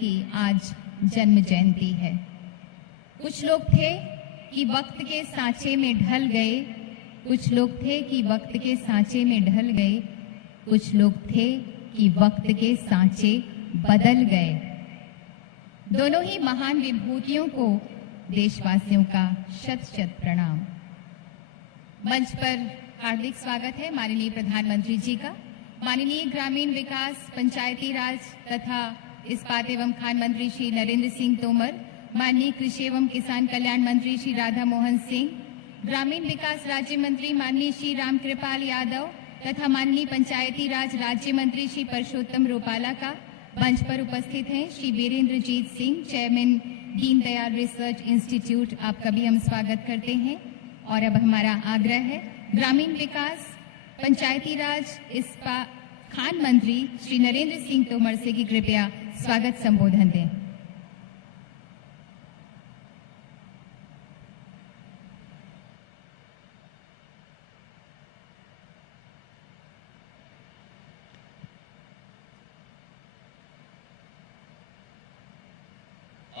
की आज जन्म जयंती है। कुछ लोग थे कि वक्त के सांचे में ढल गए, कुछ लोग थे कि वक्त के सांचे में ढल गए, कुछ लोग थे कि वक्त के सांचे बदल गए। दोनों ही महान विभूतियों को देशवासियों का शत शत प्रणाम। मंच पर हार्दिक स्वागत है माननीय प्रधानमंत्री जी का। माननीय ग्रामीण विकास, पंचायती राज तथा इस्पात एवं खान मंत्री श्री नरेंद्र सिंह तोमर, माननीय कृषि एवं किसान कल्याण मंत्री श्री राधा मोहन सिंह, ग्रामीण विकास राज्य मंत्री माननीय श्री रामकृपाल यादव तथा माननीय पंचायती राज राज्य मंत्री श्री परषोत्तम रूपाला का मंच पर उपस्थित हैं Shri Virendrajeet Singh, chairman Deendayal research institute, आपका भी हम स्वागत करते हैं। और अब हमारा आग्रह है ग्रामीण विकास, पंचायती राज, इस्पात खान मंत्री श्री नरेंद्र सिंह तोमर से कि कृपया स्वागत संबोधन दें।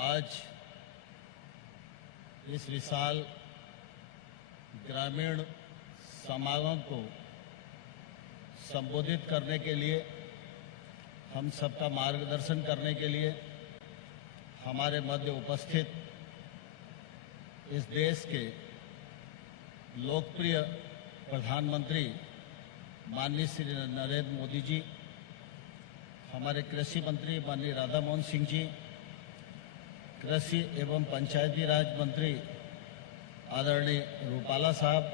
आज इस विशाल ग्रामीण समागम को संबोधित करने के लिए, हम सबका मार्गदर्शन करने के लिए हमारे मध्य उपस्थित इस देश के लोकप्रिय प्रधानमंत्री माननीय श्री नरेंद्र मोदी जी, हमारे कृषि मंत्री माननीय राधा मोहन सिंह जी, कृषि एवं पंचायती राज मंत्री आदरणीय रूपाला साहब,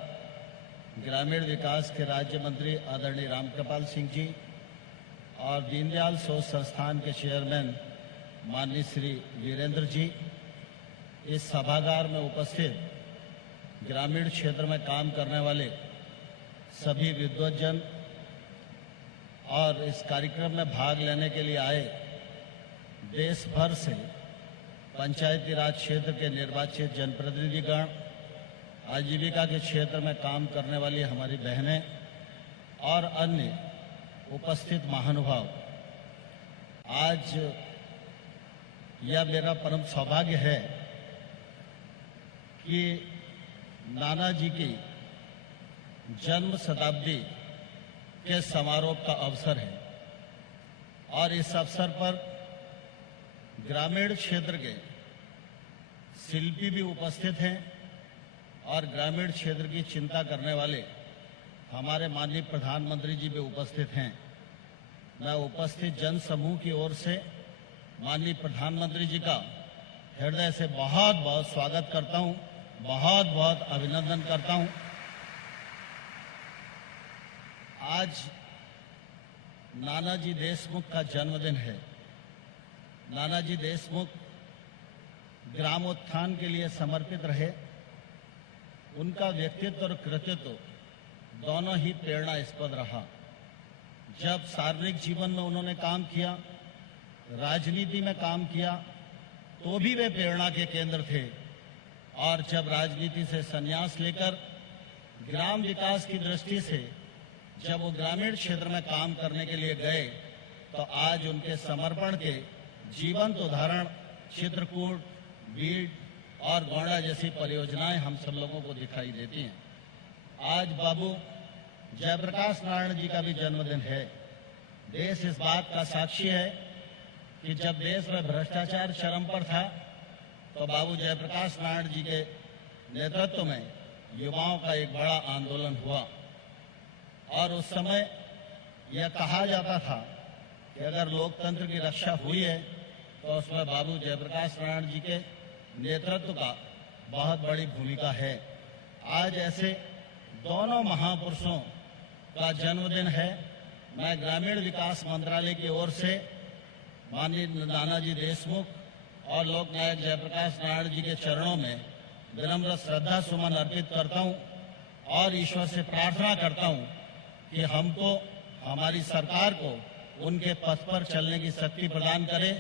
ग्रामीण विकास के राज्य मंत्री आदरणीय रामकृपाल सिंह जी और दीनदयाल शोध संस्थान के चेयरमैन माननीय श्री वीरेंद्र जी, इस सभागार में उपस्थित ग्रामीण क्षेत्र में काम करने वाले सभी विद्वज्जन और इस कार्यक्रम में भाग लेने के लिए आए देश भर से पंचायती राज क्षेत्र के निर्वाचित जनप्रतिनिधिगण, आजीविका के क्षेत्र में काम करने वाली हमारी बहनें और अन्य उपस्थित महानुभाव, आज यह मेरा परम सौभाग्य है कि नानाजी की जन्म शताब्दी के समारोह का अवसर है और इस अवसर पर ग्रामीण क्षेत्र के शिल्पी भी उपस्थित हैं और ग्रामीण क्षेत्र की चिंता करने वाले हमारे माननीय प्रधानमंत्री जी भी उपस्थित हैं। मैं उपस्थित जन समूह की ओर से माननीय प्रधानमंत्री जी का हृदय से बहुत बहुत स्वागत करता हूं, बहुत बहुत अभिनंदन करता हूं। आज नानाजी देशमुख का जन्मदिन है। नानाजी देशमुख ग्रामोत्थान के लिए समर्पित रहे। उनका व्यक्तित्व और कृतित्व दोनों ही प्रेरणास्पद रहा। जब सार्वजनिक जीवन में उन्होंने काम किया, राजनीति में काम किया, तो भी वे प्रेरणा के केंद्र थे और जब राजनीति से संन्यास लेकर ग्राम विकास की दृष्टि से जब वो ग्रामीण क्षेत्र में काम करने के लिए गए, तो आज उनके समर्पण के जीवंत उदाहरण चित्रकूट, बीड और गोंडा जैसी परियोजनाएं हम सब लोगों को दिखाई देती हैं। आज बाबू जयप्रकाश नारायण जी का भी जन्मदिन है। देश इस बात का साक्षी है कि जब देश में भ्रष्टाचार चरम पर था, तो बाबू जयप्रकाश नारायण जी के नेतृत्व में युवाओं का एक बड़ा आंदोलन हुआ और उस समय यह कहा जाता था कि अगर लोकतंत्र की रक्षा हुई है तो उसमें बाबू जयप्रकाश नारायण जी के नेतृत्व का बहुत बड़ी भूमिका है। आज ऐसे दोनों महापुरुषों का जन्मदिन है। मैं ग्रामीण विकास मंत्रालय की ओर से माननीय नानाजी देशमुख और लोक नायक जयप्रकाश नारायण जी के चरणों में विनम्र श्रद्धा सुमन अर्पित करता हूं और ईश्वर से प्रार्थना करता हूं कि हमको, हमारी सरकार को उनके पथ पर चलने की शक्ति प्रदान करे,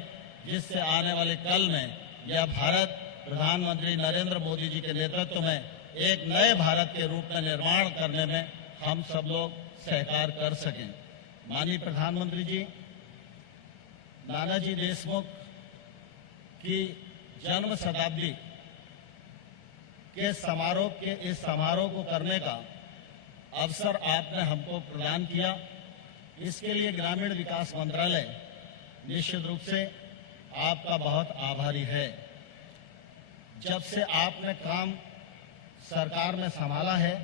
जिससे आने वाले कल में यह भारत प्रधानमंत्री नरेंद्र मोदी जी के नेतृत्व में एक नए भारत के रूप में निर्माण करने में हम सब लोग सहकार कर सकें। माननीय प्रधानमंत्री जी, नानाजी देशमुख की जन्म शताब्दी के इस समारोह को करने का अवसर आपने हमको प्रदान किया। इसके लिए ग्रामीण विकास मंत्रालय निश्चित रूप से आपका बहुत आभारी है। जब से आपने काम सरकार में संभाला है,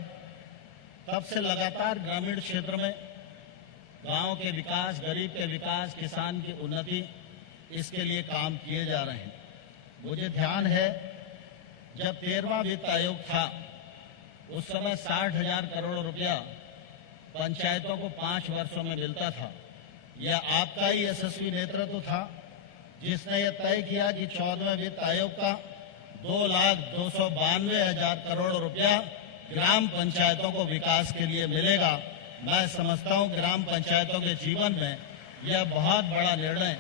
तब से लगातार ग्रामीण क्षेत्र में गांव के विकास, गरीब के विकास, किसान की उन्नति, इसके लिए काम किए जा रहे हैं। मुझे ध्यान है जब 13वां वित्त आयोग था, उस समय 60,000 करोड़ रुपया पंचायतों को 5 वर्षों में मिलता था। यह आपका ही यशस्वी नेतृत्व था जिसने यह तय किया कि 14वें वित्त आयोग का 2,292,000 करोड़ रुपया ग्राम पंचायतों को विकास के लिए मिलेगा। मैं समझता हूं ग्राम पंचायतों के जीवन में यह बहुत बड़ा निर्णय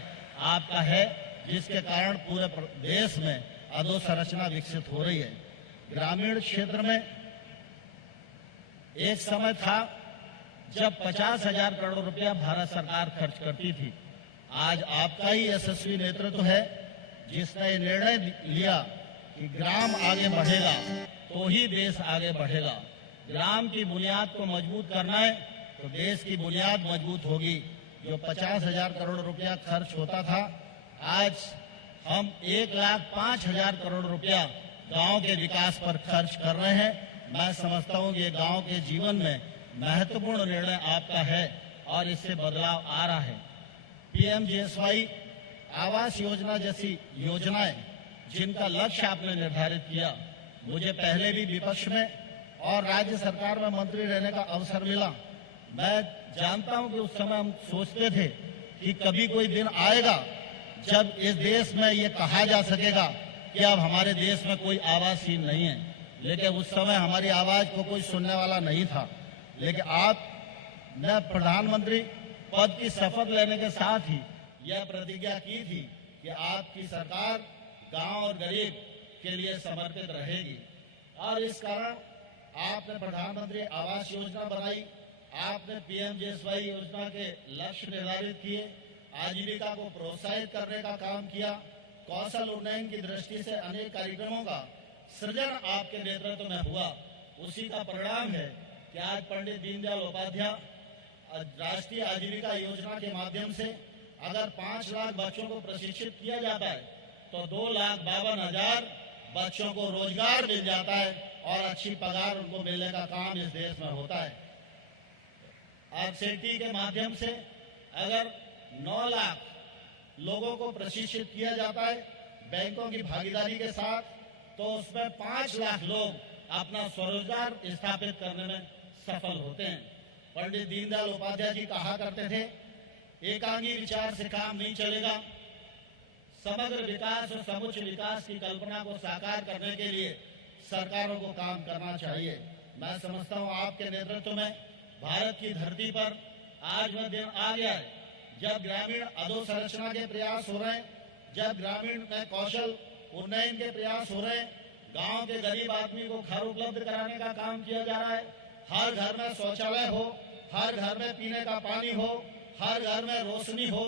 आपका है, जिसके कारण पूरे देश में अधोसंरचना विकसित हो रही है। ग्रामीण क्षेत्र में एक समय था जब 50,000 करोड़ रुपया भारत सरकार खर्च करती थी। आज आपका ही यशस्वी नेतृत्व है जिसने ये निर्णय लिया कि ग्राम आगे बढ़ेगा तो ही देश आगे बढ़ेगा। ग्राम की बुनियाद को मजबूत करना है तो देश की बुनियाद मजबूत होगी। जो 50,000 करोड़ रुपया खर्च होता था, आज हम 1,05,000 करोड़ रुपया गांव के विकास पर खर्च कर रहे हैं। मैं समझता हूं कि गांव के जीवन में महत्वपूर्ण निर्णय आपका है और इससे बदलाव आ रहा है। पीएमजीएसवाई आवास योजना जैसी योजनाएं जिनका लक्ष्य आपने निर्धारित किया, मुझे पहले भी विपक्ष में और राज्य सरकार में मंत्री रहने का अवसर मिला। मैं जानता हूं कि उस समय हम सोचते थे कि कभी कोई दिन आएगा जब इस देश में ये कहा जा सकेगा कि अब हमारे देश में कोई आवासहीन नहीं है, लेकिन उस समय हमारी आवाज को कोई सुनने वाला नहीं था। लेकिन आपने प्रधानमंत्री पद की शपथ लेने के साथ ही यह प्रतिज्ञा की थी कि आपकी सरकार गांव और गरीब के लिए समर्पित रहेगी और इस कारण आपने प्रधानमंत्री आवास योजना बनाई, आपने पीएमजीएसवाई योजना के लक्ष्य निर्धारित किए, आजीविका को प्रोत्साहित करने का काम किया, कौशल उन्नयन की दृष्टि से अनेक कार्यक्रमों का सृजन आपके नेतृत्व में हुआ। उसी का परिणाम है कि आज पंडित दीनदयाल उपाध्याय राष्ट्रीय आजीविका योजना के माध्यम से अगर 5 लाख बच्चों को प्रशिक्षित किया जाता है तो 2,52,000 बच्चों को रोजगार मिल जाता है और अच्छी पगार उनको मिलने का काम इस देश में होता है। आरसेटी के माध्यम से अगर 9 लाख लोगों को प्रशिक्षित किया जाता है बैंकों की भागीदारी के साथ, तो उसमें 5 लाख लोग अपना स्वरोजगार स्थापित करने में सफल होते हैं। पंडित दीनदयाल उपाध्याय जी कहा करते थे, एकांगी विचार से काम नहीं चलेगा। समग्र विकास और समुच्च विकास की कल्पना को साकार करने के लिए सरकारों को काम करना चाहिए। मैं समझता हूं आपके नेतृत्व में भारत की धरती पर आज वह दिन आ गया है जब ग्रामीण अधोसंरचना के प्रयास हो रहे हैं, जब ग्रामीण में कौशल उन्नयन के प्रयास हो रहे हैं, गांव के गरीब आदमी को घर उपलब्ध कराने का काम किया जा रहा है, हर घर में शौचालय हो, हर घर में पीने का पानी हो, हर घर में रोशनी हो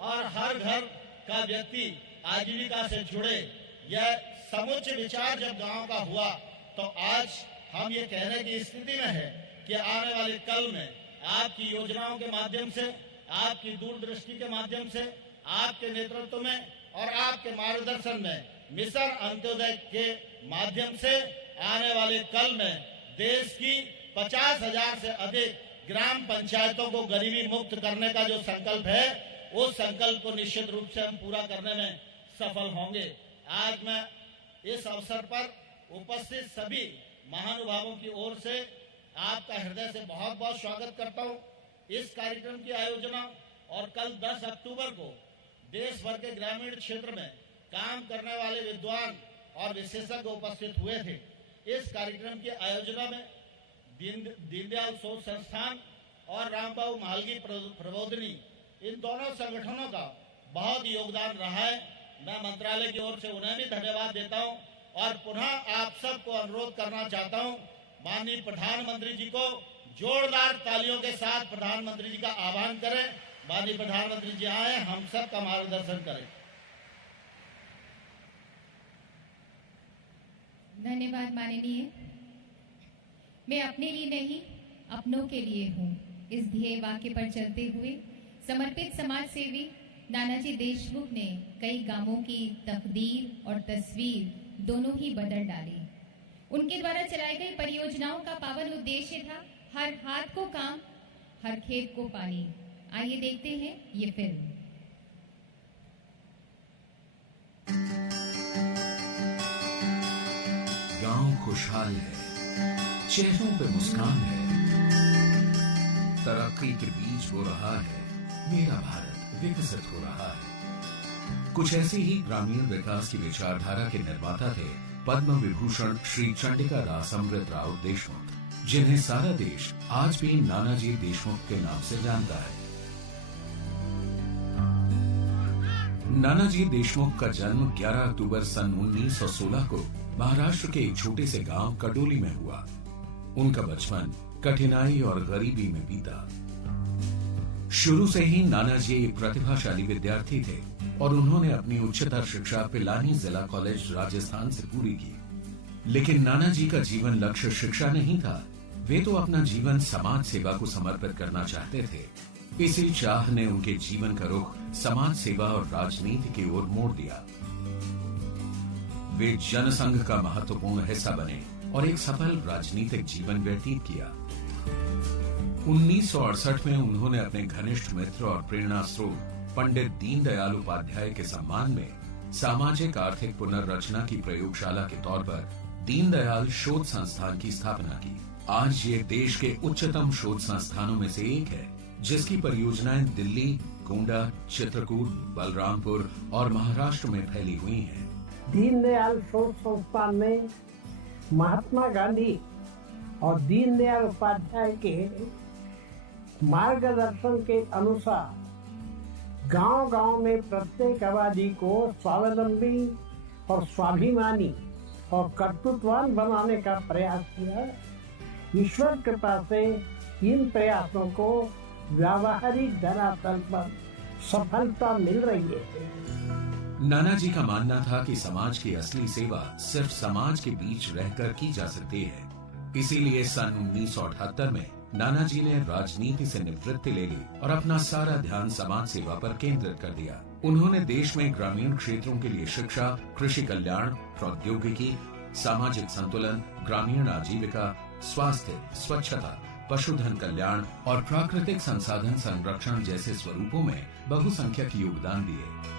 और हर घर का व्यक्ति आजीविका से जुड़े। यह समुच्च विचार जब गांव का हुआ तो आज हम ये कहने की स्थिति में है कि आने वाले कल में आपकी योजनाओं के माध्यम से, आपकी दूरदृष्टि के माध्यम से, आपके नेतृत्व में और आपके मार्गदर्शन में मिशन अंत्योदय के माध्यम से आने वाले कल में देश की 50,000 से अधिक ग्राम पंचायतों को गरीबी मुक्त करने का जो संकल्प है, उस संकल्प को निश्चित रूप से हम पूरा करने में सफल होंगे। आज मैं इस अवसर पर उपस्थित सभी महानुभावों की ओर से आपका हृदय से बहुत बहुत स्वागत करता हूं। इस कार्यक्रम की आयोजना और कल 10 अक्टूबर को देश भर के ग्रामीण क्षेत्र में काम करने वाले विद्वान और विशेषज्ञ उपस्थित हुए थे। इस कार्यक्रम की आयोजना में दीनदयाल शोध संस्थान और रामबाबू मालगी प्रबोधिनी, इन दोनों संगठनों का बहुत योगदान रहा है। मैं मंत्रालय की ओर से उन्हें भी धन्यवाद देता हूं और पुनः आप सबको अनुरोध करना चाहता हूं, माननीय प्रधानमंत्री जी को जोरदार तालियों के साथ प्रधानमंत्री जी का आह्वान करें। माननीय प्रधानमंत्री जी आए, हम सब का मार्गदर्शन करें। धन्यवाद माननीय। मैं अपने लिए नहीं, अपनों के लिए हूँ, इस ध्येय वाक्य पर चलते हुए समर्पित समाज सेवी नानाजी देशमुख ने कई गांवों की तकदीर और तस्वीर दोनों ही बदल डाली। उनके द्वारा चलाई गई परियोजनाओं का पावन उद्देश्य था हर हाथ को काम, हर खेत को पानी। आइए देखते हैं ये फिल्म। गांव खुशहाल है, चेहरों पे मुस्कान है, तरक्की के बीच हो रहा है, मेरा भारत विकसित हो रहा है। कुछ ऐसे ही ग्रामीण विकास की विचारधारा के निर्माता थे पद्म विभूषण श्री चंडिका दास अमृत राव देशमुख, जिन्हें सारा देश आज भी नानाजी देशमुख के नाम से जानता है। नानाजी देशमुख का जन्म 11 अक्टूबर सन 1916 को महाराष्ट्र के एक छोटे से गांव कडोली में हुआ। उनका बचपन कठिनाई और गरीबी में बीता। शुरू से ही नानाजी एक प्रतिभाशाली विद्यार्थी थे और उन्होंने अपनी उच्चतर शिक्षा पिलानी जिला कॉलेज राजस्थान से पूरी की। लेकिन नानाजी का जीवन लक्ष्य शिक्षा नहीं था, वे तो अपना जीवन समाज सेवा को समर्पित करना चाहते थे। इसी चाह ने उनके जीवन का रुख समाज सेवा और राजनीति की ओर मोड़ दिया। वे जनसंघ का महत्वपूर्ण हिस्सा बने और एक सफल राजनीतिक जीवन व्यतीत किया। 1968 में उन्होंने अपने घनिष्ठ मित्र और प्रेरणा स्रोत पंडित दीनदयाल उपाध्याय के सम्मान में सामाजिक आर्थिक पुनर्रचना की प्रयोगशाला के तौर पर दीनदयाल शोध संस्थान की स्थापना की। आज ये देश के उच्चतम शोध संस्थानों में से एक है, जिसकी परियोजनाएं दिल्ली, गोंडा, चित्रकूट, बलरामपुर और महाराष्ट्र में फैली हुई हैं। दीनदयाल शोध संस्थान में महात्मा गांधी और दीनदयाल उपाध्याय के मार्गदर्शन के अनुसार गांव-गांव में प्रत्येक आबादी को स्वावलंबी और स्वाभिमानी और कर्तृत्ववान बनाने का प्रयास किया। ईश्वर कृपा से इन प्रयासों को व्यावहारिक धरातल पर सफलता मिल रही है। नानाजी का मानना था कि समाज की असली सेवा सिर्फ समाज के बीच रहकर की जा सकती है। इसीलिए सन 1978 में नानाजी ने राजनीति से निवृत्ति ले ली और अपना सारा ध्यान समाज सेवा पर केंद्रित कर दिया। उन्होंने देश में ग्रामीण क्षेत्रों के लिए शिक्षा, कृषि कल्याण, प्रौद्योगिकी, सामाजिक संतुलन, ग्रामीण आजीविका, स्वास्थ्य, स्वच्छता, पशुधन कल्याण और प्राकृतिक संसाधन संरक्षण जैसे स्वरूपों में बहुसंख्यक योगदान दिए।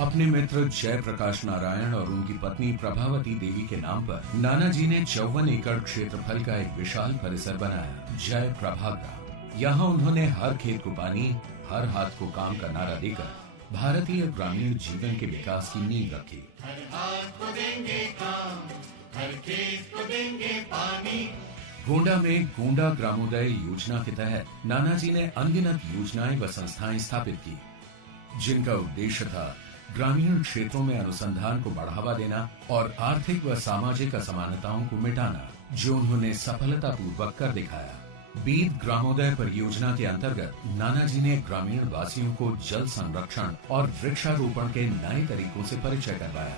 अपने मित्र जयप्रकाश नारायण और उनकी पत्नी प्रभावती देवी के नाम पर नानाजी ने 54 एकड़ क्षेत्रफल का एक विशाल परिसर बनाया, जय प्रभाग्राम। यहाँ उन्होंने हर खेत को पानी, हर हाथ को काम का नारा देकर भारतीय ग्रामीण जीवन के विकास की नींव रखी। हर हाथ को देंगे काम, हर खेत को देंगे पानी। गोंडा में गोंडा ग्रामोदय योजना के तहत नानाजी ने अनगिनत योजनाएं व संस्थाएं स्थापित की, जिनका उद्देश्य था ग्रामीण क्षेत्रों में अनुसंधान को बढ़ावा देना और आर्थिक व सामाजिक असमानताओं को मिटाना, जो उन्होंने सफलतापूर्वक कर दिखाया। बीत ग्रामोदय परियोजना के अंतर्गत नानाजी ने ग्रामीण वासियों को जल संरक्षण और वृक्षारोपण के नए तरीकों से परिचय करवाया।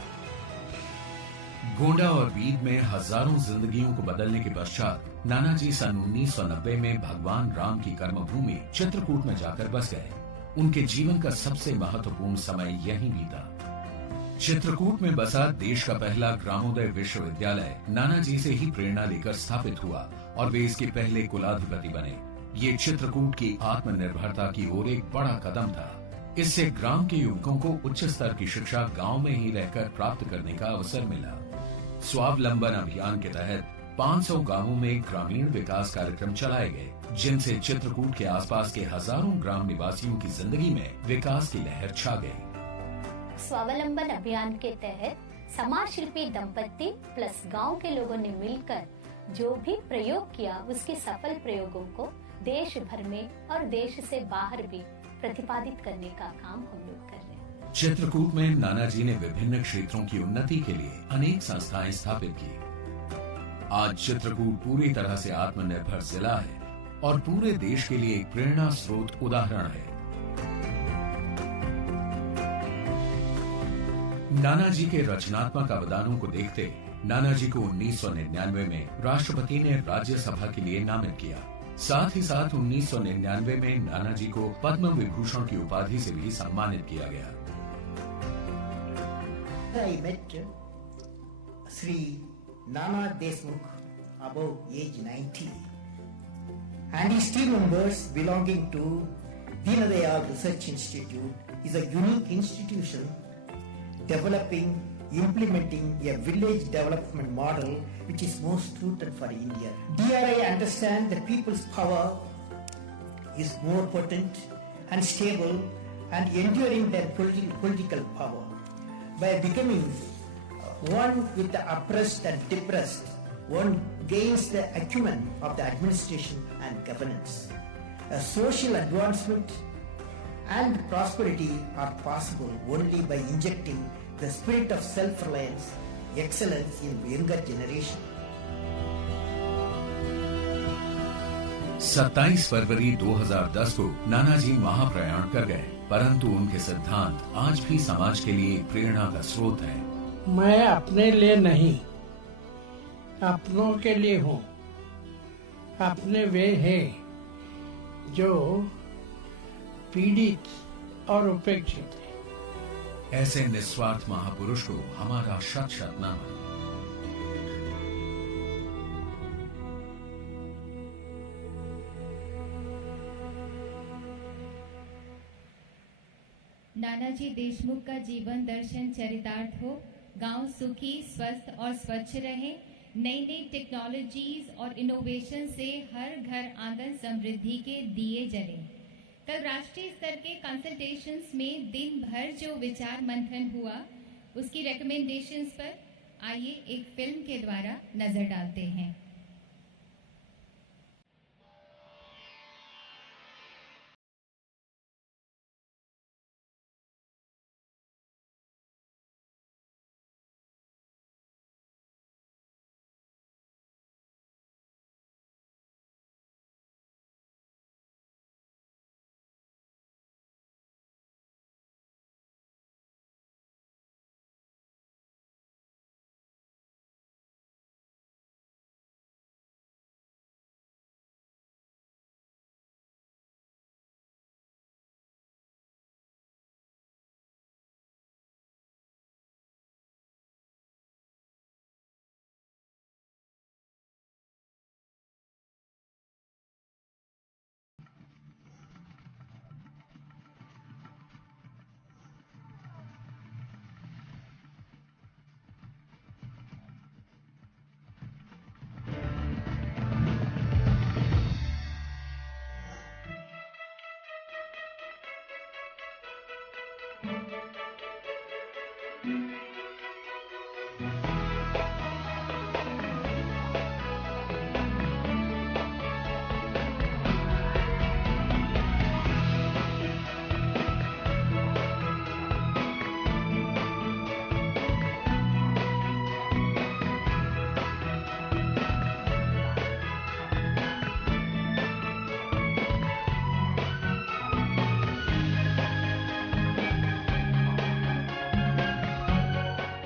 गोंडा और बीद में हजारों जिंदगियों को बदलने के पश्चात नानाजी सन 1990 में भगवान राम की कर्मभूमि चित्रकूट में जाकर बस गए। उनके जीवन का सबसे महत्वपूर्ण समय यहीं बीता। चित्रकूट में बसा देश का पहला ग्रामोदय विश्वविद्यालय नानाजी से ही प्रेरणा लेकर स्थापित हुआ और वे इसके पहले कुलाधिपति बने। ये चित्रकूट की आत्मनिर्भरता की ओर एक बड़ा कदम था। इससे ग्राम के युवकों को उच्च स्तर की शिक्षा गांव में ही रहकर प्राप्त करने का अवसर मिला। स्वावलंबन अभियान के तहत 500 गांवों में ग्रामीण विकास कार्यक्रम चलाए गए, जिनसे चित्रकूट के आसपास के हजारों ग्राम निवासियों की जिंदगी में विकास की लहर छा गई। स्वावलंबन अभियान के तहत समाज शिल्पी दंपत्ति प्लस गांव के लोगों ने मिलकर जो भी प्रयोग किया, उसके सफल प्रयोगों को देश भर में और देश से बाहर भी प्रतिपादित करने का काम हम लोग कर रहे हैं। चित्रकूट में नानाजी ने विभिन्न क्षेत्रों की उन्नति के लिए अनेक संस्थाएं स्थापित की। आज चित्रकूट पूरी तरह से आत्मनिर्भर जिला है और पूरे देश के लिए एक प्रेरणा स्रोत उदाहरण है। नानाजी के रचनात्मक अवदानों को देखते नानाजी को 1999 में राष्ट्रपति ने राज्यसभा के लिए नामित किया। साथ ही साथ 1999 में नानाजी को पद्म विभूषण की उपाधि से भी सम्मानित किया गया। I met Sri Nana Deshmukh above age 90, and his team members belonging to Deenadayal Research Institute is a unique institution developing, implementing a village development model which is most suited for India. DRI understand that people's power is more potent and stable and enduring than political power. By becoming one with the oppressed and depressed, one gains the acumen of the administration and governance. A social advancement and prosperity are possible only by injecting the spirit of self-reliance, excellence in younger generation. 27 फरवरी 2010 को नानाजी महाप्रयाण कर गए, परंतु उनके सिद्धांत आज भी समाज के लिए प्रेरणा का स्रोत है। मैं अपने लिए नहीं, अपनों के लिए हूँ। अपने वे हैं जो पीड़ित और उपेक्षित हैं। ऐसे निस्वार्थ महापुरुष को हमारा शत शत नमन। नानाजी देशमुख का जीवन दर्शन चरितार्थ हो, गांव सुखी, स्वस्थ और स्वच्छ रहे, नई नई टेक्नोलॉजीज और इनोवेशन से हर घर आंगन समृद्धि के दिए जले। कल राष्ट्रीय स्तर के कंसल्टेशंस में दिन भर जो विचार मंथन हुआ, उसकी रिकमेंडेशंस पर आइए एक फिल्म के द्वारा नजर डालते हैं।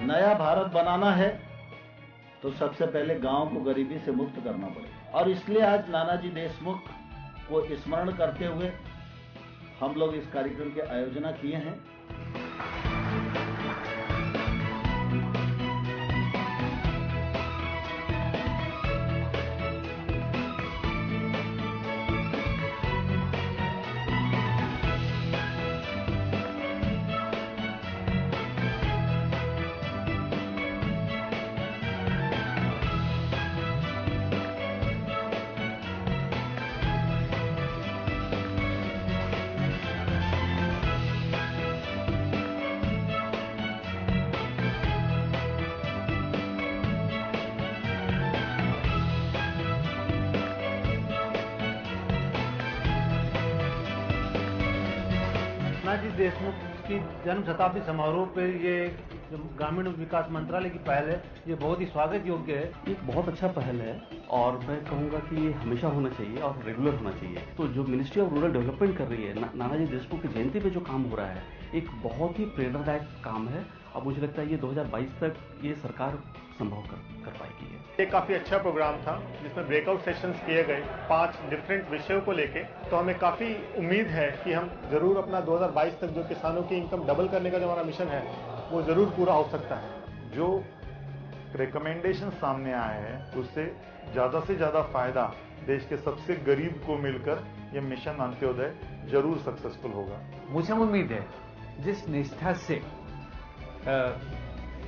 नया भारत बनाना है तो सबसे पहले गांव को गरीबी से मुक्त करना पड़ेगा, और इसलिए आज नानाजी देशमुख को स्मरण करते हुए हम लोग इस कार्यक्रम के आयोजना किए हैं। नानाजी देशमुख की जन्म शताब्दी समारोह पे ये जो ग्रामीण विकास मंत्रालय की पहल है, ये बहुत ही स्वागत योग्य है। एक बहुत अच्छा पहल है और मैं कहूँगा कि ये हमेशा होना चाहिए और रेगुलर होना चाहिए। तो जो मिनिस्ट्री ऑफ रूरल डेवलपमेंट कर रही है, नानाजी देशमुख की जयंती पे जो काम हो रहा है, एक बहुत ही प्रेरणादायक काम है अब मुझे लगता है ये 2022 तक ये सरकार संभव कर पाएगी। ये काफ़ी अच्छा प्रोग्राम था जिसमें ब्रेकआउट सेशंस किए गए 5 डिफरेंट विषयों को लेके। तो हमें काफ़ी उम्मीद है कि हम ज़रूर अपना 2022 तक जो किसानों की इनकम डबल करने का जो हमारा मिशन है वो ज़रूर पूरा हो सकता है। जो रिकमेंडेशन सामने आए हैं उससे ज़्यादा फायदा देश के सबसे गरीब को मिलकर ये मिशन अंत्योदय जरूर सक्सेसफुल होगा। मुझे उम्मीद है जिस निष्ठा से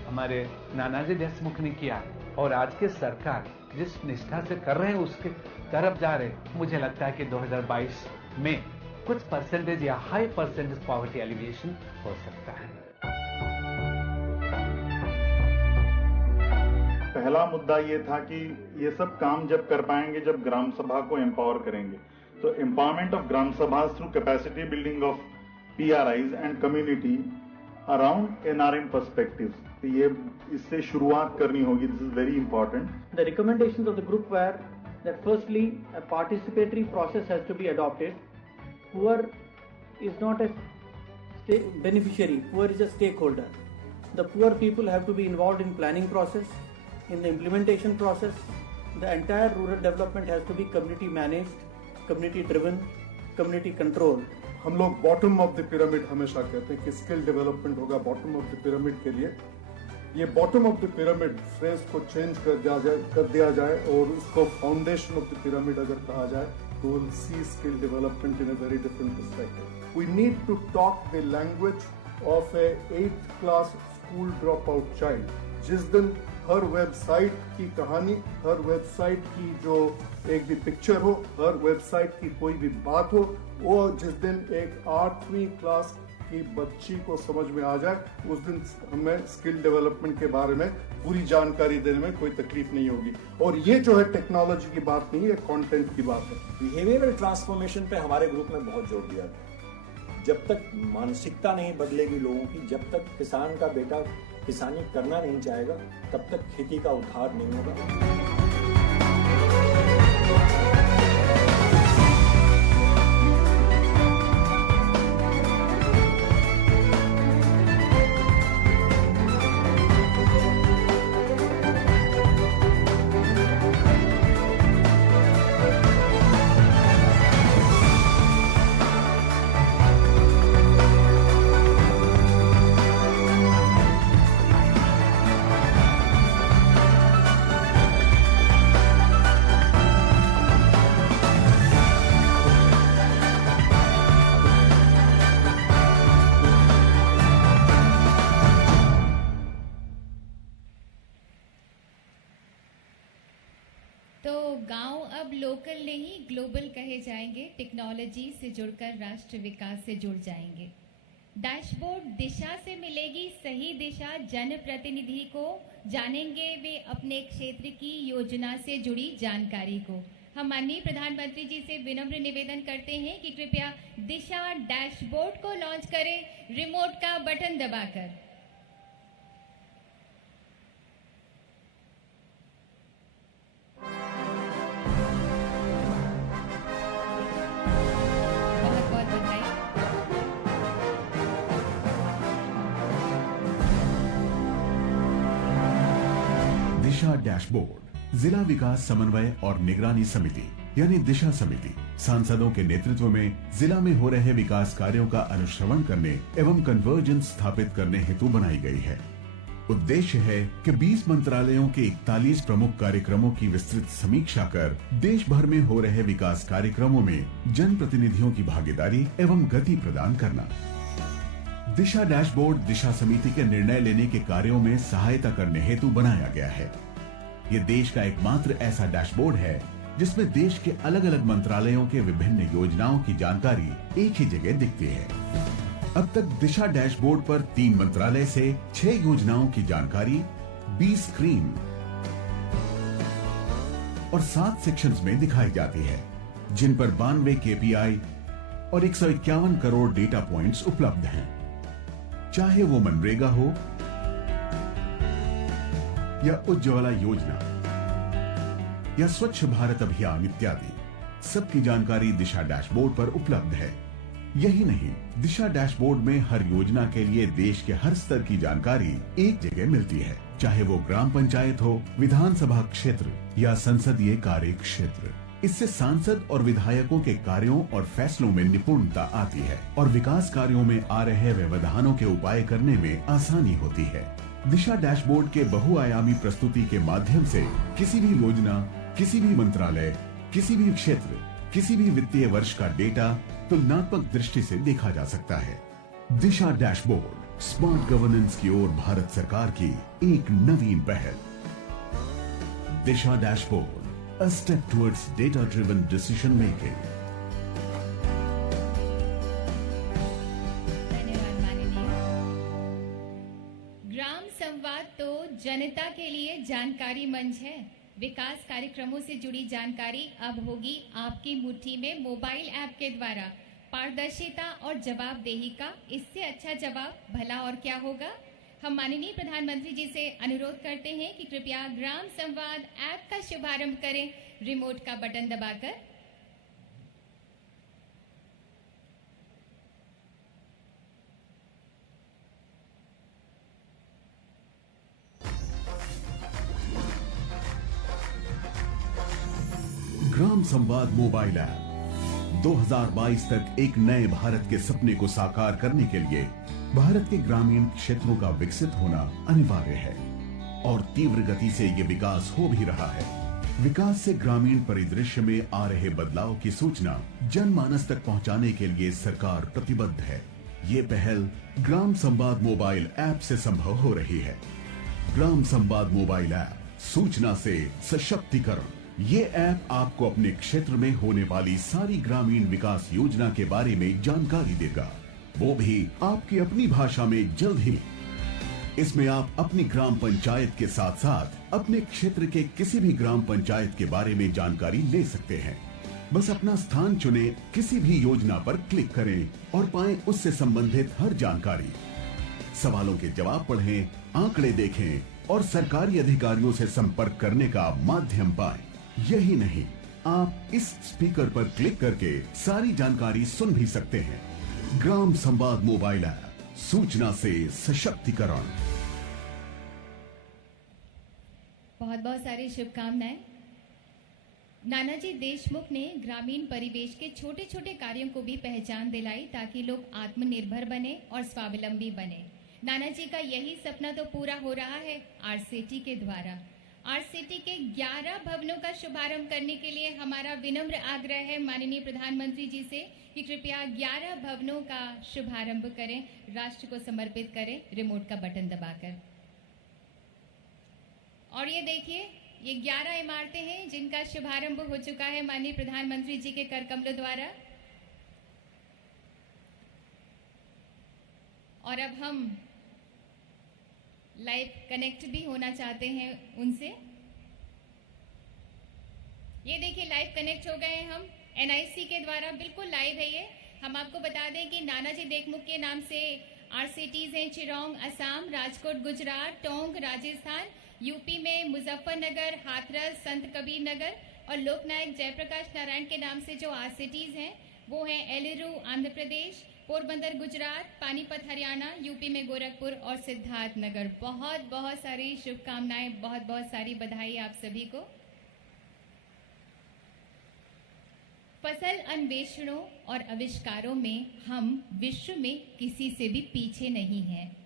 हमारे नानाजी देशमुख ने किया और आज के सरकार जिस निष्ठा से कर रहे हैं उसके तरफ जा रहे हैं, मुझे लगता है कि 2022 में कुछ परसेंटेज या हाई परसेंटेज पॉवर्टी एलिविएशन हो सकता है। पहला मुद्दा ये था कि ये सब काम जब कर पाएंगे जब ग्राम सभा को एम्पावर करेंगे। तो एम्पावरमेंट ऑफ ग्राम सभा through capacity building of PRIs and community around NRM perspective, ये इससे शुरुआत करनी होगी। This is very important. The recommendations of the group were that firstly a participatory process has to be adopted. Poor is not a beneficiary, poor is a stakeholder. The poor people have to be involved in planning process, in the implementation process. The entire rural development has to be community managed, community driven, community controlled. हम लोग bottom of the pyramid हमेशा कहते हैं कि skill development होगा bottom of the pyramid के लिए। ये bottom of the pyramid phrase को चेंज कर दिया जाए और उसको फाउंडेशन ऑफ द पिरामिड अगर कहा जाए तो will see skill development in a very different perspective. We need to talk the language of a 8th class school drop out child. जिस दिन हर वेबसाइट की कहानी, हर वेबसाइट की जो एक भी पिक्चर हो, हर वेबसाइट की कोई भी बात हो, वो जिस दिन एक 8वीं क्लास की बच्ची को समझ में आ जाए, उस दिन हमें स्किल डेवलपमेंट के बारे में पूरी जानकारी देने में कोई तकलीफ नहीं होगी। और ये जो है टेक्नोलॉजी की बात नहीं है, कंटेंट की बात है। बिहेवियरल ट्रांसफॉर्मेशन पे हमारे ग्रुप ने बहुत जोर दिया था। जब तक मानसिकता नहीं बदलेगी लोगों की, जब तक किसान का बेटा किसानी करना नहीं चाहेगा, तब तक खेती का उद्धार नहीं होगा। लोकल नहीं ग्लोबल कहे जाएंगे, टेक्नोलॉजी से जुड़कर राष्ट्र विकास से जुड़ जाएंगे। डैशबोर्ड दिशा से मिलेगी सही दिशा जनप्रतिनिधि को, जानेंगे वे अपने क्षेत्र की योजना से जुड़ी जानकारी को। हम माननीय प्रधानमंत्री जी से विनम्र निवेदन करते हैं कि कृपया दिशा डैशबोर्ड को लॉन्च करें रिमोट का बटन दबाकर। दिशा डैशबोर्ड जिला विकास समन्वय और निगरानी समिति यानी दिशा समिति सांसदों के नेतृत्व में जिला में हो रहे विकास कार्यों का अनुश्रवण करने एवं कन्वर्जेंस स्थापित करने हेतु बनाई गई है। उद्देश्य है कि 20 मंत्रालयों के 41 प्रमुख कार्यक्रमों की विस्तृत समीक्षा कर देश भर में हो रहे विकास कार्यक्रमों में जनप्रतिनिधियों की भागीदारी एवं गति प्रदान करना। दिशा डैशबोर्ड दिशा समिति के निर्णय लेने के कार्यों में सहायता करने हेतु बनाया गया है। ये देश का एकमात्र ऐसा डैशबोर्ड है जिसमें देश के अलग अलग मंत्रालयों के विभिन्न योजनाओं की जानकारी एक ही जगह दिखती है। अब तक दिशा डैशबोर्ड पर 3 मंत्रालय से 6 योजनाओं की जानकारी 20 स्क्रीन और 7 सेक्शंस में दिखाई जाती है, जिन पर 92 KPI और 151 करोड़ डेटा पॉइंट्स उपलब्ध हैं। चाहे वो मनरेगा हो या उज्ज्वला योजना या स्वच्छ भारत अभियान इत्यादि, सबकी जानकारी दिशा डैशबोर्ड पर उपलब्ध है। यही नहीं, दिशा डैशबोर्ड में हर योजना के लिए देश के हर स्तर की जानकारी एक जगह मिलती है, चाहे वो ग्राम पंचायत हो, विधानसभा क्षेत्र या संसदीय कार्य क्षेत्र। इससे सांसद और विधायकों के कार्यों और फैसलों में निपुणता आती है और विकास कार्यों में आ रहे व्यवधानों के उपाय करने में आसानी होती है। दिशा डैशबोर्ड के बहुआयामी प्रस्तुति के माध्यम से किसी भी योजना, किसी भी मंत्रालय, किसी भी क्षेत्र, किसी भी वित्तीय वर्ष का डेटा तुलनात्मक दृष्टि से देखा जा सकता है। दिशा डैशबोर्ड स्मार्ट गवर्नेंस की ओर भारत सरकार की एक नवीन पहल। दिशा dashboard, a step towards data-driven decision making. धन्यवाद माननीय। ग्राम संवाद तो जनता के लिए जानकारी मंच है। विकास कार्यक्रमों से जुड़ी जानकारी अब होगी आपकी मुट्ठी में मोबाइल ऐप के द्वारा। पारदर्शिता और जवाबदेही का इससे अच्छा जवाब भला और क्या होगा। हम माननीय प्रधानमंत्री जी से अनुरोध करते हैं कि कृपया ग्राम संवाद ऐप का शुभारंभ करें रिमोट का बटन दबाकर। ग्राम संवाद मोबाइल ऐप 2022 तक एक नए भारत के सपने को साकार करने के लिए भारत के ग्रामीण क्षेत्रों का विकसित होना अनिवार्य है और तीव्र गति से ये विकास हो भी रहा है। विकास से ग्रामीण परिदृश्य में आ रहे बदलाव की सूचना जनमानस तक पहुंचाने के लिए सरकार प्रतिबद्ध है। ये पहल ग्राम संवाद मोबाइल ऐप से संभव हो रही है। ग्राम संवाद मोबाइल ऐप, सूचना से सशक्तिकरण। ये ऐप आपको अपने क्षेत्र में होने वाली सारी ग्रामीण विकास योजना के बारे में जानकारी देगा, वो भी आपकी अपनी भाषा में जल्द ही। इसमें आप अपनी ग्राम पंचायत के साथ साथ अपने क्षेत्र के किसी भी ग्राम पंचायत के बारे में जानकारी ले सकते हैं। बस अपना स्थान चुने, किसी भी योजना पर क्लिक करें और पाएं उससे संबंधित हर जानकारी। सवालों के जवाब पढ़ें, आंकड़े देखें और सरकारी अधिकारियों से संपर्क करने का माध्यम पाएं। यही नहीं, आप इस स्पीकर पर क्लिक करके सारी जानकारी सुन भी सकते हैं। ग्राम संवाद मोबाइल ऐप, सूचना से सशक्तिकरण। बहुत बहुत सारी शुभकामनाएं। नानाजी देशमुख ने ग्रामीण परिवेश के छोटे छोटे कार्यों को भी पहचान दिलाई ताकि लोग आत्मनिर्भर बने और स्वावलंबी बने। नानाजी का यही सपना तो पूरा हो रहा है आरसीटी के द्वारा। आरसीटी के 11 भवनों का शुभारंभ करने के लिए हमारा विनम्र आग्रह है माननीय प्रधानमंत्री जी से कि कृपया 11 भवनों का शुभारंभ करें, राष्ट्र को समर्पित करें रिमोट का बटन दबाकर। और ये देखिए, ये 11 इमारतें हैं जिनका शुभारंभ हो चुका है माननीय प्रधानमंत्री जी के कर कमलों द्वारा। और अब हम लाइव कनेक्ट भी होना चाहते हैं उनसे। ये देखिए, लाइव कनेक्ट हो गए हैं हम एनआईसी के द्वारा, बिल्कुल लाइव है ये। हम आपको बता दें कि नानाजी देशमुख के नाम से आरसीटीज हैं चिरौंग असम, राजकोट गुजरात, टोंक राजस्थान, यूपी में मुजफ्फरनगर, हाथरस, संत कबीर नगर और लोकनायक जयप्रकाश नारायण के नाम से जो आरसीटीज हैं वो हैं एलिरू आंध्र प्रदेश, पोरबंदर गुजरात, पानीपत हरियाणा, यूपी में गोरखपुर और सिद्धार्थ नगर। बहुत बहुत सारी शुभकामनाएं, बहुत बहुत सारी बधाई आप सभी को। फसल अन्वेषणों और आविष्कारों में हम विश्व में किसी से भी पीछे नहीं हैं।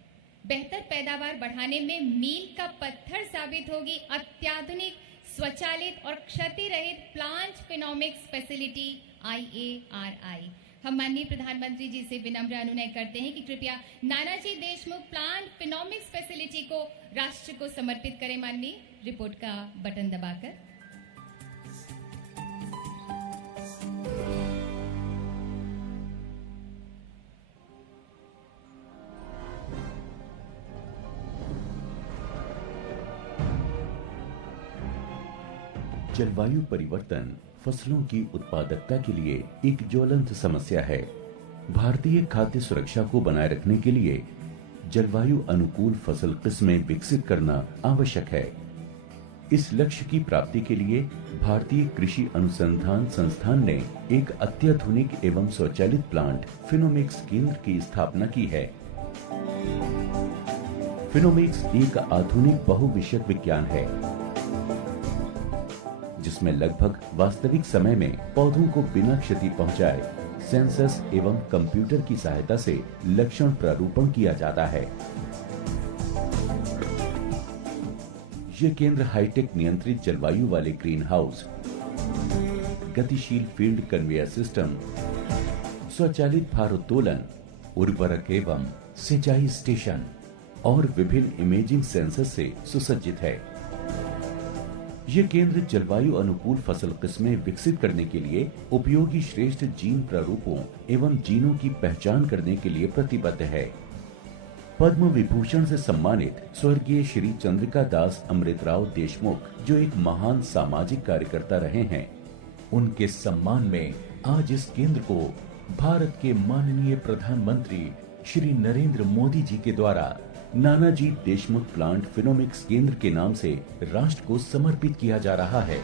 बेहतर पैदावार बढ़ाने में मील का पत्थर साबित होगी अत्याधुनिक स्वचालित और क्षति रहित प्लांट फिनोमिक्स फैसिलिटी IARI। हम माननीय प्रधानमंत्री जी से विनम्र अनुनय करते हैं कि कृपया नानाजी देशमुख प्लांट फिनोमिक्स फैसिलिटी को राष्ट्र को समर्पित करें। माननीय, रिपोर्ट का बटन दबाकर। जलवायु परिवर्तन फसलों की उत्पादकता के लिए एक ज्वलंत समस्या है। भारतीय खाद्य सुरक्षा को बनाए रखने के लिए जलवायु अनुकूल फसल किस्में विकसित करना आवश्यक है। इस लक्ष्य की प्राप्ति के लिए भारतीय कृषि अनुसंधान संस्थान ने एक अत्याधुनिक एवं स्वचालित प्लांट फिनोमिक्स केंद्र की स्थापना की है। फिनोमिक्स एक आधुनिक बहुविषयक विज्ञान है जिसमें लगभग वास्तविक समय में पौधों को बिना क्षति पहुंचाए सेंसर्स एवं कंप्यूटर की सहायता से लक्षण प्रारूपण किया जाता है। ये केंद्र हाईटेक नियंत्रित जलवायु वाले ग्रीन हाउस, गतिशील फील्ड कन्वेयर सिस्टम, स्वचालित भारोत्तोलन, उर्वरक एवं सिंचाई स्टेशन और विभिन्न इमेजिंग सेंसर से सुसज्जित है। ये केंद्र जलवायु अनुकूल फसल किस्में विकसित करने के लिए उपयोगी श्रेष्ठ जीन प्रारूपों एवं जीनों की पहचान करने के लिए प्रतिबद्ध है। पद्म विभूषण से सम्मानित स्वर्गीय श्री चंद्रिका दास अमृतराव देशमुख, जो एक महान सामाजिक कार्यकर्ता रहे हैं, उनके सम्मान में आज इस केंद्र को भारत के माननीय प्रधानमंत्री श्री नरेंद्र मोदी जी के द्वारा नानाजी देशमुख प्लांट फिनोमिक्स केंद्र के नाम से राष्ट्र को समर्पित किया जा रहा है।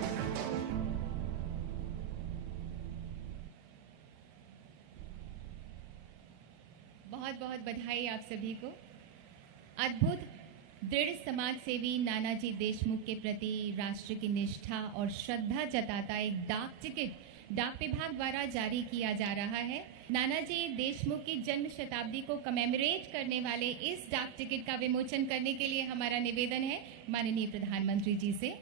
बहुत बहुत बधाई आप सभी को। अद्भुत दृढ़ समाज सेवी नानाजी देशमुख के प्रति राष्ट्र की निष्ठा और श्रद्धा जताता एक डाक टिकट डाक विभाग द्वारा जारी किया जा रहा है। नानाजी देशमुख की जन्म शताब्दी को कमेमोरेट करने वाले इस डाक टिकट का विमोचन करने के लिए हमारा निवेदन है माननीय प्रधानमंत्री जी से।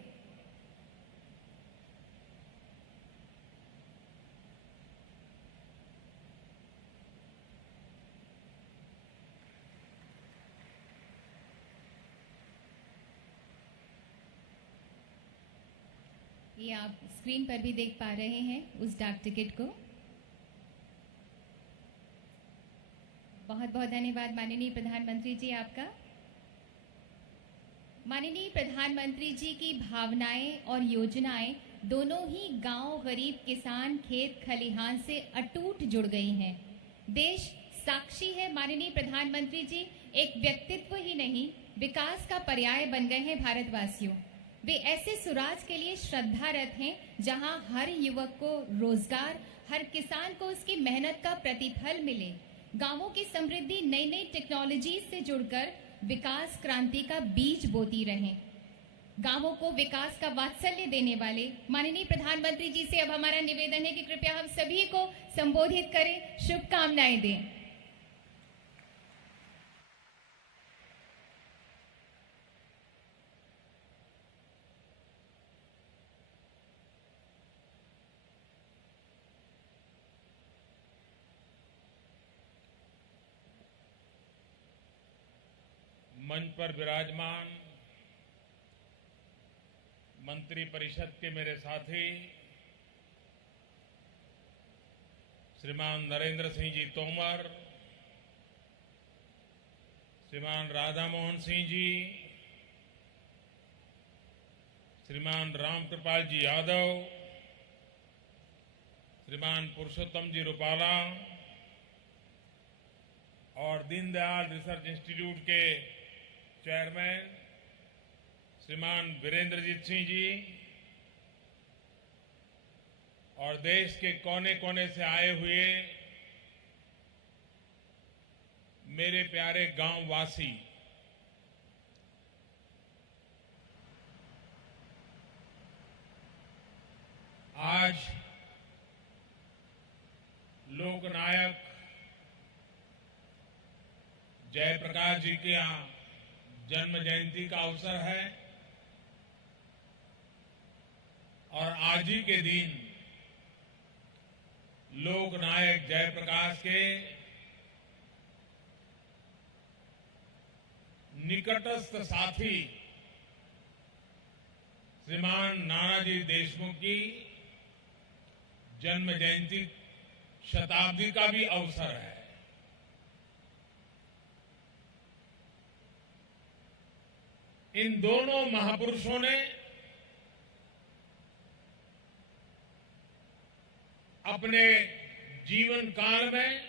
ये आप स्क्रीन पर भी देख पा रहे हैं उस डाक टिकट को। बहुत बहुत धन्यवाद माननीय प्रधानमंत्री जी आपका। माननीय प्रधानमंत्री जी की भावनाएं और योजनाएं दोनों ही गांव, गरीब किसान, खेत खलिहान से अटूट जुड़ गई हैं। देश साक्षी है माननीय प्रधानमंत्री जी, एक व्यक्तित्व ही नहीं विकास का पर्याय बन गए हैं भारतवासियों। वे ऐसे सुराज के लिए श्रद्धारत हैं जहां हर युवक को रोजगार, हर किसान को उसकी मेहनत का प्रतिफल मिले। गांवों की समृद्धि नई नई टेक्नोलॉजी से जुड़कर विकास क्रांति का बीज बोती रहे। गांवों को विकास का वात्सल्य देने वाले माननीय प्रधानमंत्री जी से अब हमारा निवेदन है कि कृपया हम सभी को संबोधित करें, शुभकामनाएं दें। मंच पर विराजमान मंत्री परिषद के मेरे साथी श्रीमान नरेंद्र सिंह जी तोमर, श्रीमान राधा मोहन सिंह जी, श्रीमान रामकृपाल जी यादव, श्रीमान पुरुषोत्तम जी रूपाला और दीनदयाल रिसर्च इंस्टीट्यूट के चेयरमैन श्रीमान वीरेंद्रजीत सिंह जी और देश के कोने कोने से आए हुए मेरे प्यारे गांववासी, आज लोकनायक जयप्रकाश जी के जन्म जयंती का अवसर है और आज ही के दिन लोकनायक जयप्रकाश के निकटस्थ साथी श्रीमान नानाजी देशमुख की जन्म जयंती शताब्दी का भी अवसर है। इन दोनों महापुरुषों ने अपने जीवन काल में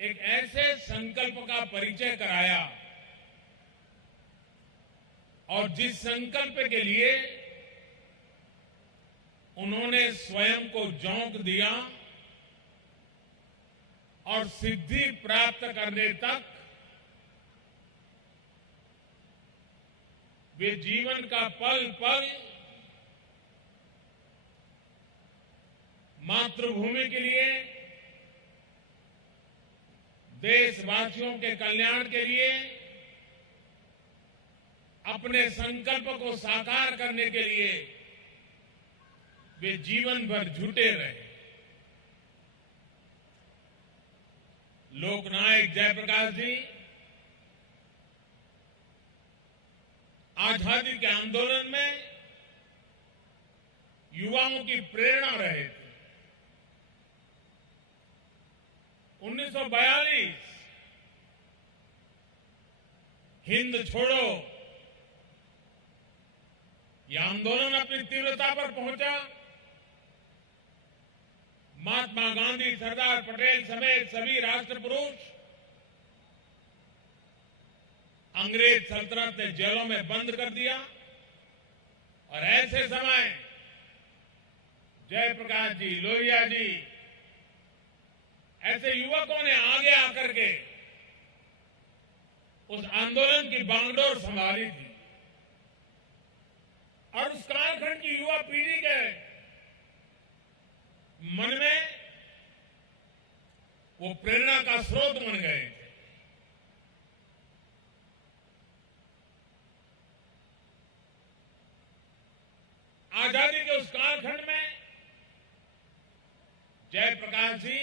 एक ऐसे संकल्प का परिचय कराया और जिस संकल्प के लिए उन्होंने स्वयं को झोंक दिया और सिद्धि प्राप्त करने तक वे जीवन का पल पल मातृभूमि के लिए, देशवासियों के कल्याण के लिए, अपने संकल्प को साकार करने के लिए वे जीवन भर जुटे रहे। लोकनायक जयप्रकाश जी आजादी के आंदोलन में युवाओं की प्रेरणा रहे थे। 1942 हिंद छोड़ो यह आंदोलन अपनी तीव्रता पर पहुंचा। महात्मा गांधी, सरदार पटेल समेत सभी राष्ट्र पुरुष अंग्रेज सल्तनत ने जेलों में बंद कर दिया और ऐसे समय जयप्रकाश जी, लोहिया जी, ऐसे युवकों ने आगे आकर के उस आंदोलन की बागडोर संभाली थी और उस कालखंड की युवा पीढ़ी के मन में वो प्रेरणा का स्रोत बन गए थे। आजादी के उस कालखंड में जयप्रकाश जी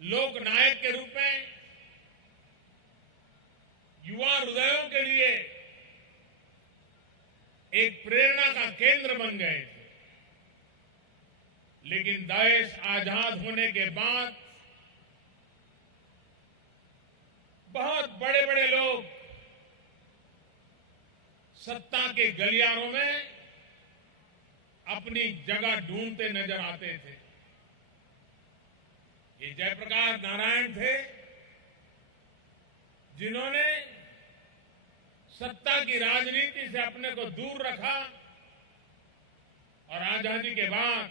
लोकनायक के रूप में युवा हृदयों के लिए एक प्रेरणा का केंद्र बन गए थे। लेकिन देश आजाद होने के बाद बहुत बड़े बड़े लोग सत्ता के गलियारों में अपनी जगह ढूंढते नजर आते थे। ये जयप्रकाश नारायण थे जिन्होंने सत्ता की राजनीति से अपने को दूर रखा और आजादी के बाद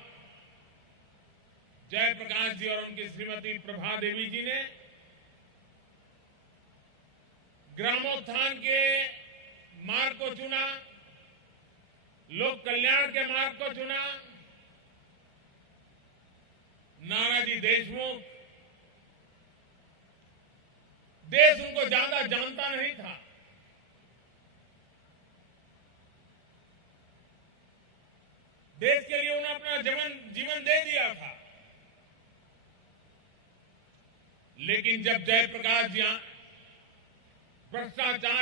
जयप्रकाश जी और उनकी श्रीमती प्रभा देवी जी ने ग्रामोत्थान के मार्ग को चुना, लोक कल्याण के मार्ग को चुना। नानाजी देशमुख, देश उनको ज्यादा जानता नहीं था, देश के लिए उन्होंने अपना जीवन दे दिया था। लेकिन जब जयप्रकाश जी भ्रष्टाचार